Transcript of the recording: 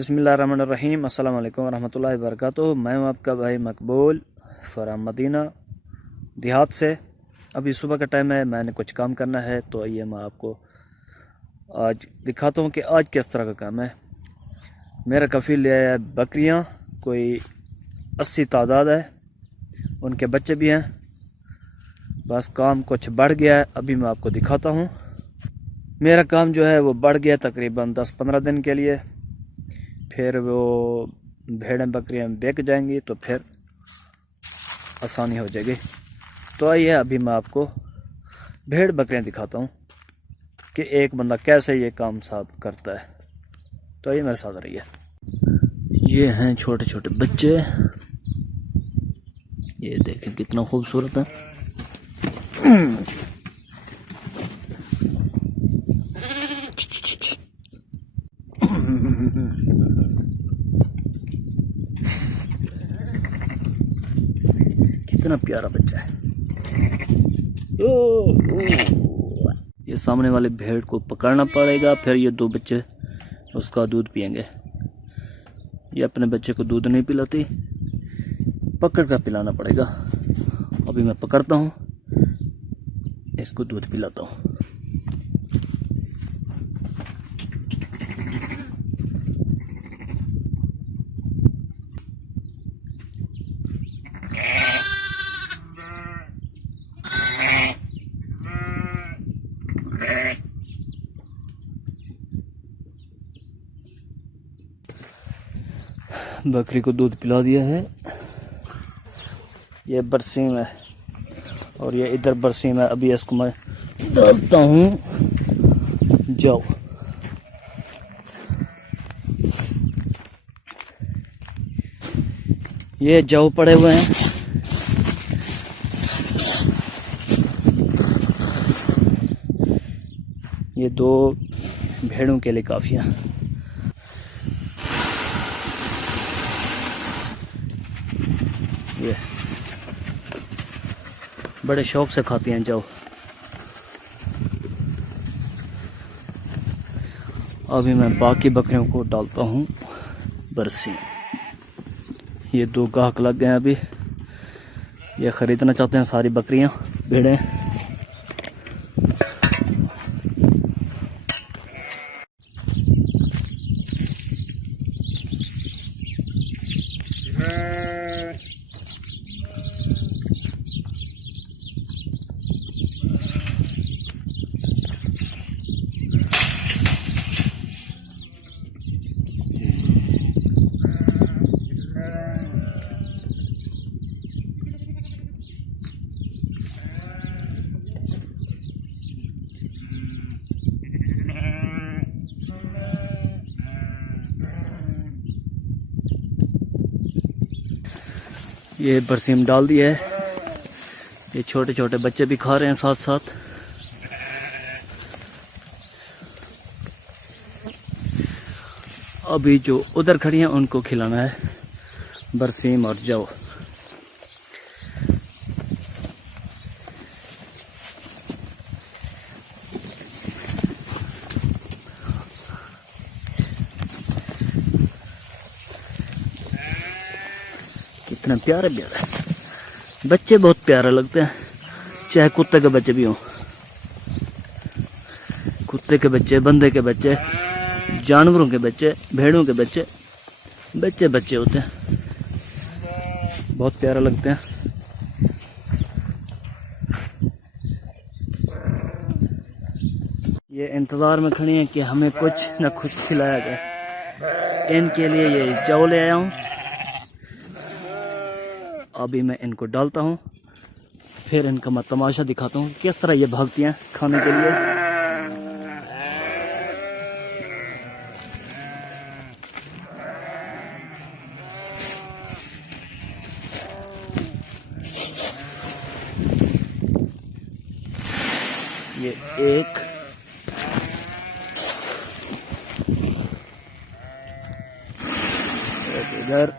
बिस्मिल्लाहिर्रहमानिर्रहीम। अस्सलाम वालेकुम रहमतुल्लाहि वबरकातुहू। मैं हूं आपका भाई मकबूल फ़राम मदीना देहात से। अभी सुबह का टाइम है, मैंने कुछ काम करना है, तो आइए मैं आपको आज दिखाता हूं कि आज किस तरह का काम है। मेरा कफ़ील ले आया बकरियां, कोई 80 तादाद है, उनके बच्चे भी हैं। बस काम कुछ बढ़ गया है, अभी मैं आपको दिखाता हूं। मेरा काम जो है वो बढ़ गया तकरीबन 10-15 दिन के लिए। फिर वो भेड़ें बकरियां बिक जाएंगी तो फिर आसानी हो जाएगी। तो आइए अभी मैं आपको भेड़ बकरियां दिखाता हूँ कि एक बंदा कैसे ये काम साथ करता है। तो आइए मेरे साथ रहिए। ये हैं छोटे छोटे बच्चे, ये देखें कितना खूबसूरत है। कितना प्यारा बच्चा है। ये सामने वाले भेड़ को पकड़ना पड़ेगा, फिर ये दो बच्चे उसका दूध पिएंगे। ये अपने बच्चे को दूध नहीं पिलाती, पकड़ कर पिलाना पड़ेगा। अभी मैं पकड़ता हूँ, इसको दूध पिलाता हूँ। बकरी को दूध पिला दिया है। ये बरसीम है और ये इधर बरसीम है। अभी इसको मैं डालता हूँ जौ। ये जौ पड़े हुए हैं। ये दो भेड़ों के लिए काफी है। ये बड़े शौक से खाती हैं जौ। अभी मैं बाकी बकरियों को डालता हूँ बरसी। ये दो गाहक लग गए हैं, अभी ये खरीदना चाहते हैं सारी बकरियां भेड़ें। ये बरसीम डाल दिया है। ये छोटे छोटे बच्चे भी खा रहे हैं साथ साथ। अभी जो उधर खड़ी हैं उनको खिलाना है बरसीम और जौ। कितना प्यारे प्यारे बच्चे, बहुत प्यारे लगते हैं, चाहे कुत्ते के बच्चे भी हों। कुत्ते के बच्चे, बंदे के बच्चे, जानवरों के बच्चे, भेड़ों के बच्चे, बच्चे बच्चे होते हैं, बहुत प्यारे लगते हैं। ये इंतज़ार में खड़ी हैं कि हमें कुछ न कुछ खिलाया जाए। इनके लिए ये जौ ले आया हूँ। अभी मैं इनको डालता हूँ, फिर इनका मैं तमाशा दिखाता हूँ किस तरह ये भागती हैं खाने के लिए। ये एक, इधर,